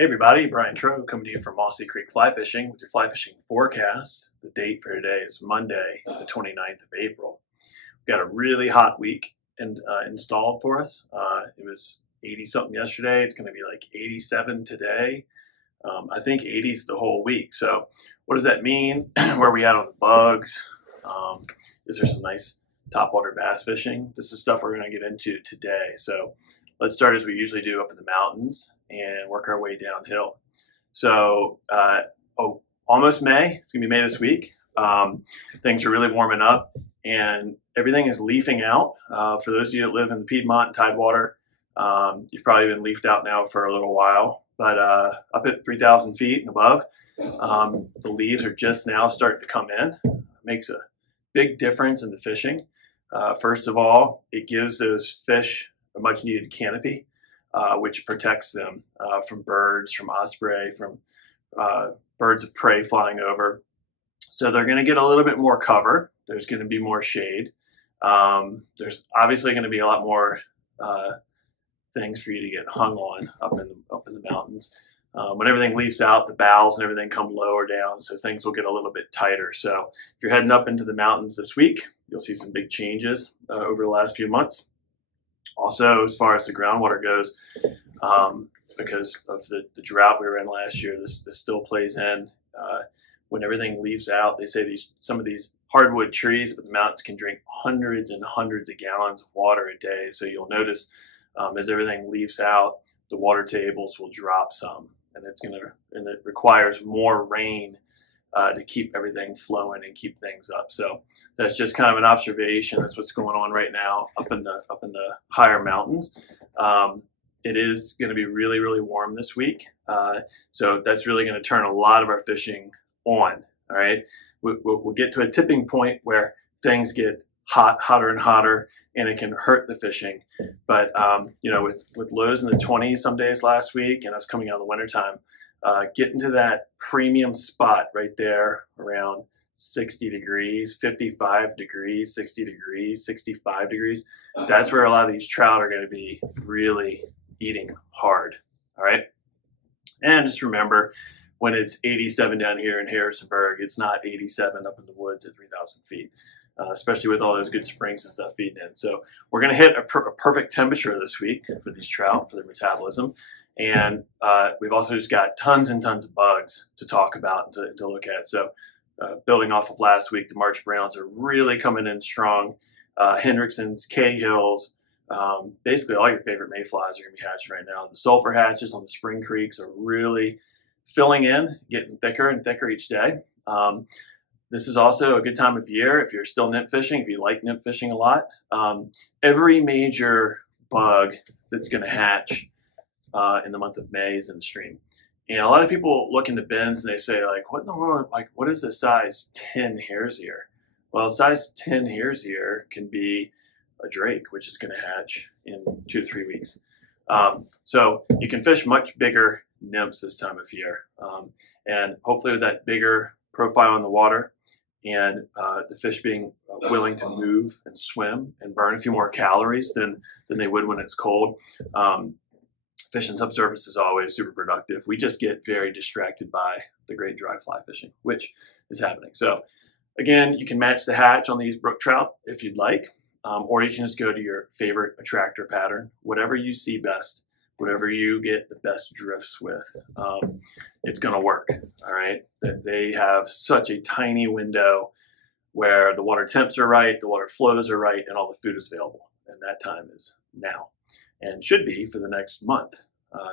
Hey everybody, Brian Trout coming to you from Mossy Creek Fly Fishing with your fly fishing forecast. The date for today is Monday, the 29th of April. We've got a really hot week installed for us. It was 80 something yesterday. It's going to be like 87 today. I think 80 is the whole week. So what does that mean? Where are we at on the bugs? Is there some nice topwater bass fishing? This is stuff we're going to get into today. So let's start as we usually do up in the mountains and work our way downhill. So, almost May. It's gonna be May this week. Things are really warming up and everything is leafing out. For those of you that live in the Piedmont and Tidewater, you've probably been leafed out now for a little while, but up at 3,000 feet and above, the leaves are just now starting to come in. It makes a big difference in the fishing. First of all, it gives those fish a much needed canopy, which protects them from birds, from osprey, from birds of prey flying over. So they're going to get a little bit more cover. There's going to be more shade. There's obviously going to be a lot more things for you to get hung on up in the mountains. When everything leaves out, the boughs and everything come lower down, so things will get a little bit tighter. So if you're heading up into the mountains this week, you'll see some big changes over the last few months. Also, as far as the groundwater goes, because of the drought we were in last year, this still plays in. When everything leaves out, they say some of these hardwood trees up in the mountains can drink hundreds and hundreds of gallons of water a day. So you'll notice as everything leaves out, the water tables will drop some, and it requires more rain to keep everything flowing and keep things up. So that's just kind of an observation. That's what's going on right now up in the higher mountains. It is going to be really, really warm this week. So that's really going to turn a lot of our fishing on. All right. We'll get to a tipping point where things get hotter and hotter, and it can hurt the fishing. But with lows in the 20s some days last week, and us coming out of the wintertime, getting to that premium spot right there around 60 degrees, 55 degrees, 60 degrees, 65 degrees. That's where a lot of these trout are going to be really eating hard. All right. And just remember, when it's 87 down here in Harrisonburg, it's not 87 up in the woods at 3,000 feet, especially with all those good springs and stuff feeding in. So we're going to hit a perfect temperature this week for these trout, for their metabolism. And we've also just got tons and tons of bugs to talk about and to look at. So building off of last week, the March Browns are really coming in strong. Hendricksons, Cahills, basically all your favorite mayflies are going to be hatching right now. The sulfur hatches on the spring creeks are really filling in, getting thicker and thicker each day. This is also a good time of year if you're still nymph fishing, if you like nymph fishing a lot. Every major bug that's going to hatch in the month of May is in the stream. And a lot of people look into bins and they say, like, what in the world, like, what is the size 10 hairs ear? Well, size 10 hairs ear can be a drake, which is going to hatch in 2 to 3 weeks. So you can fish much bigger nymphs this time of year. And hopefully with that bigger profile in the water and the fish being willing to move and swim and burn a few more calories than they would when it's cold, fishing subsurface is always super productive. We just get very distracted by the great dry fly fishing, which is happening. So again, you can match the hatch on these brook trout if you'd like, or you can just go to your favorite attractor pattern, whatever you see best, whatever you get the best drifts with, it's going to work. All right. They have such a tiny window where the water temps are right, the water flows are right, and all the food is available. And that time is now, and should be for the next month.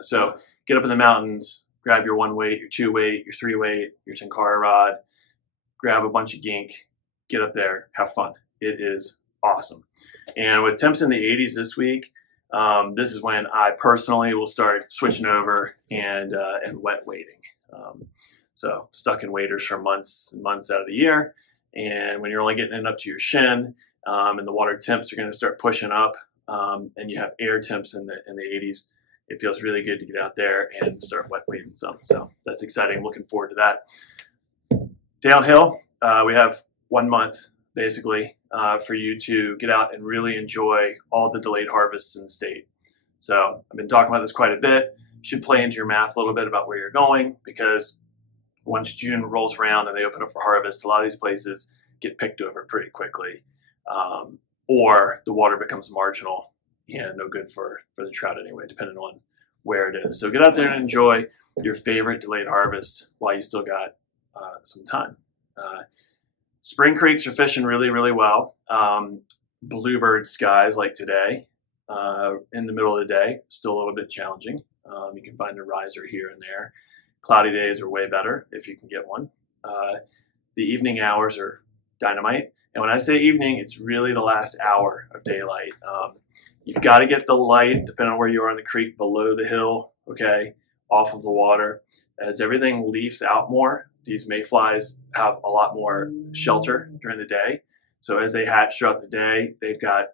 So get up in the mountains, grab your 1 weight, your 2 weight, your 3 weight, your tenkara rod, grab a bunch of gink, get up there, have fun. It is awesome. And with temps in the 80s this week, this is when I personally will start switching over and wet wading. So stuck in waders for months and months out of the year. And when you're only getting it up to your shin, and the water temps are going to start pushing up, and you have air temps in the 80s, it feels really good to get out there and start wet wading some. So that's exciting. Looking forward to that. Downhill, we have 1 month basically for you to get out and really enjoy all the delayed harvests in the state. So I've been talking about this quite a bit. should play into your math a little bit about where you're going, because once June rolls around and they open up for harvest, a lot of these places get picked over pretty quickly, or the water becomes marginal and no good for the trout anyway, depending on where it is. So get out there and enjoy your favorite delayed harvest while you still got some time. Spring creeks are fishing really, really well. Bluebird skies like today, in the middle of the day, still a little bit challenging. You can find a riser here and there. Cloudy days are way better if you can get one. The evening hours are dynamite. And when I say evening, it's really the last hour of daylight. You've got to get the light, depending on where you are in the creek, below the hill, okay, off of the water. As everything leaves out more, these mayflies have a lot more shelter during the day. So as they hatch throughout the day, they've got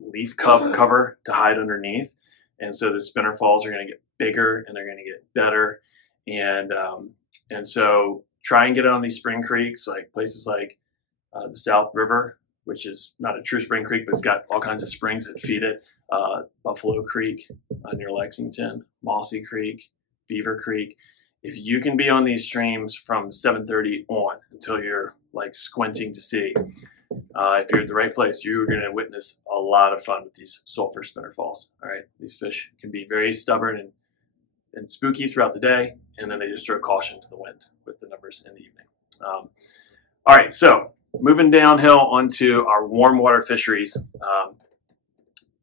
leaf cover to hide underneath. And so the spinner falls are going to get bigger and they're going to get better. And so try and get it on these spring creeks, like places like the South River, which is not a true spring creek, but it's got all kinds of springs that feed it. Buffalo Creek near Lexington, Mossy Creek, Beaver Creek. If you can be on these streams from 7:30 on until you're like squinting to see, if you're at the right place, you're going to witness a lot of fun with these sulfur spinner falls. All right, these fish can be very stubborn and spooky throughout the day, and then they just throw caution to the wind with the numbers in the evening. All right, so moving downhill onto our warm water fisheries,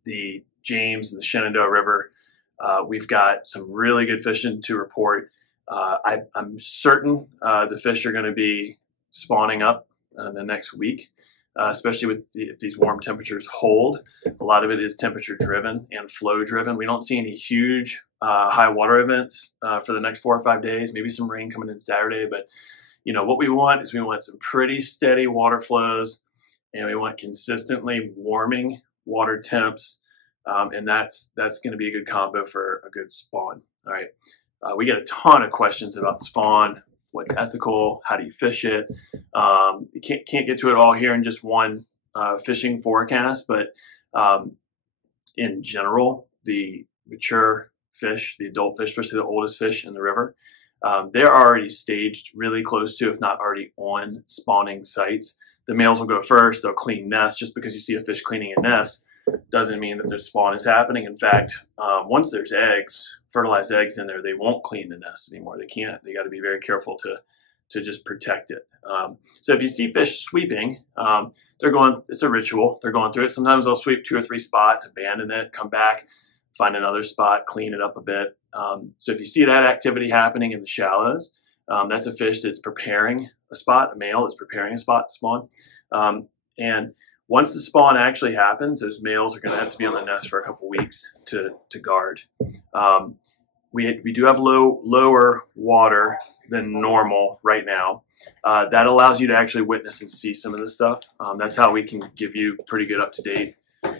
the James and the Shenandoah River, we've got some really good fishing to report. I'm certain the fish are going to be spawning up in the next week, especially if these warm temperatures hold. A lot of it is temperature driven and flow driven. We don't see any huge high water events for the next 4 or 5 days, maybe some rain coming in Saturday, but you know what we want some pretty steady water flows, and we want consistently warming water temps, and that's going to be a good combo for a good spawn. All right, we get a ton of questions about spawn. What's ethical? How do you fish it? You can't get to it all here in just one fishing forecast, but in general, the mature fish, the adult fish, especially the oldest fish in the river, they're already staged really close to, if not already on, spawning sites. The males will go first. They'll clean nests. Just because you see a fish cleaning a nest doesn't mean that their spawn is happening. In fact, once there's eggs, fertilized eggs in there, they won't clean the nest anymore. They can't. They got to be very careful to just protect it. So if you see fish sweeping, they're going, it's a ritual. They're going through it. Sometimes they'll sweep 2 or 3 spots, abandon it, come back, find another spot, clean it up a bit. So if you see that activity happening in the shallows, that's a fish that's preparing a spot, a male that's preparing a spot to spawn. And once the spawn actually happens, those males are going to have to be on the nest for a couple weeks to guard. We do have lower water than normal right now. That allows you to actually witness and see some of this stuff. That's how we can give you pretty good up-to-date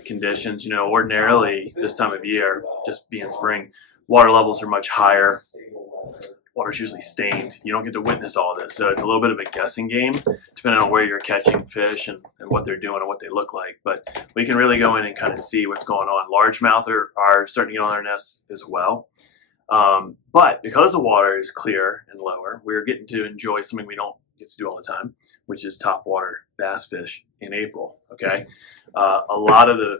conditions. You know, ordinarily this time of year, just being spring, water levels are much higher. Water's usually stained. You don't get to witness all of this. So it's a little bit of a guessing game, depending on where you're catching fish and what they're doing and what they look like. But we can really go in and kind of see what's going on. Largemouth are starting to get on their nests as well. But because the water is clear and lower, we're getting to enjoy something we don't get to do all the time, which is topwater bass fish in April. Okay, a lot of the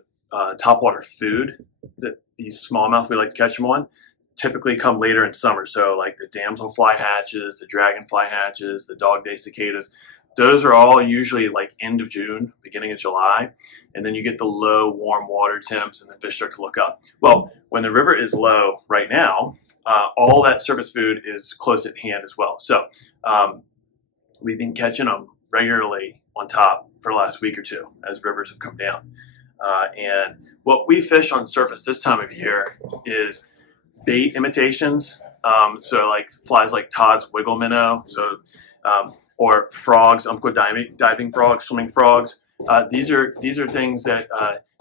topwater food that these smallmouth we like to catch them on typically come later in summer. So like the damselfly hatches, the dragonfly hatches, the dog day cicadas, those are all usually like end of June, beginning of July. And then you get the low warm water temps and the fish start to look up. Well, when the river is low right now, all that surface food is close at hand as well. So we've been catching them regularly on top for the last week or two as rivers have come down. And what we fish on surface this time of year is bait imitations. So like flies like Todd's wiggle minnow. So or frogs, diving frogs, swimming frogs. These are things that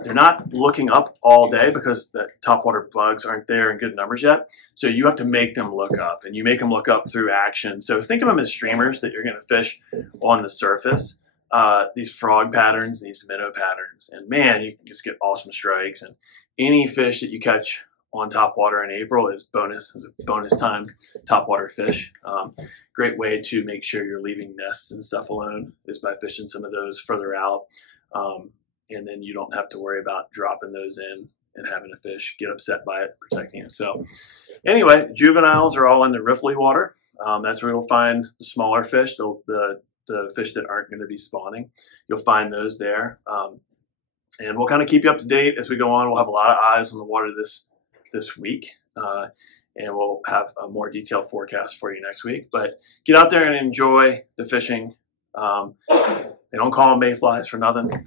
they're not looking up all day because the topwater bugs aren't there in good numbers yet. So you have to make them look up, and you make them look up through action. So think of them as streamers that you're going to fish on the surface. These frog patterns, these minnow patterns, and man, you can just get awesome strikes. And any fish that you catch on top water in April is a bonus time top water fish. Great way to make sure you're leaving nests and stuff alone is by fishing some of those further out. And then you don't have to worry about dropping those in and having a fish get upset by it, protecting it. So anyway, juveniles are all in the riffly water. That's where you'll find the smaller fish, the fish that aren't going to be spawning. You'll find those there. And we'll kind of keep you up to date as we go on. We'll have a lot of eyes on the water this week. And we'll have a more detailed forecast for you next week. But get out there and enjoy the fishing. They don't call them mayflies for nothing.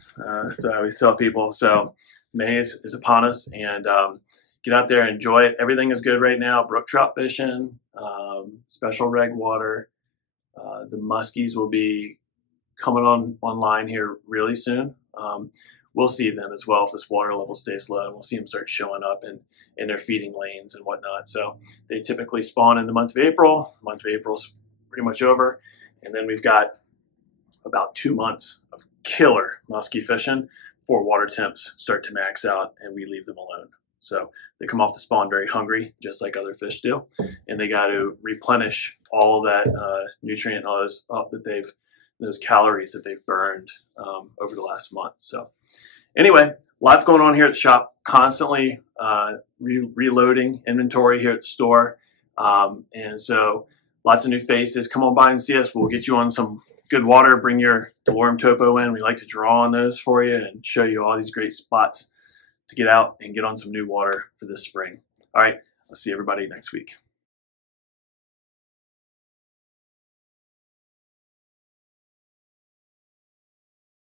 So I always tell people, so May is upon us, and get out there and enjoy it. Everything is good right now. Brook trout fishing, special reg water. The muskies will be coming online here really soon. We'll see them as well if this water level stays low. We'll see them start showing up in their feeding lanes and whatnot. So they typically spawn in the month of April. The month of April's pretty much over. And then we've got about 2 months of killer musky fishing before water temps start to max out and we leave them alone. So they come off the spawn very hungry, just like other fish do, and they got to replenish all that nutrient, all those calories that they've burned over the last month. So anyway, lots going on here at the shop, constantly reloading inventory here at the store. And so lots of new faces. Come on by and see us. We'll get you on some good water. Bring your DeLorme topo in. We like to draw on those for you and show you all these great spots to get out and get on some new water for this spring. All right, I'll see everybody next week.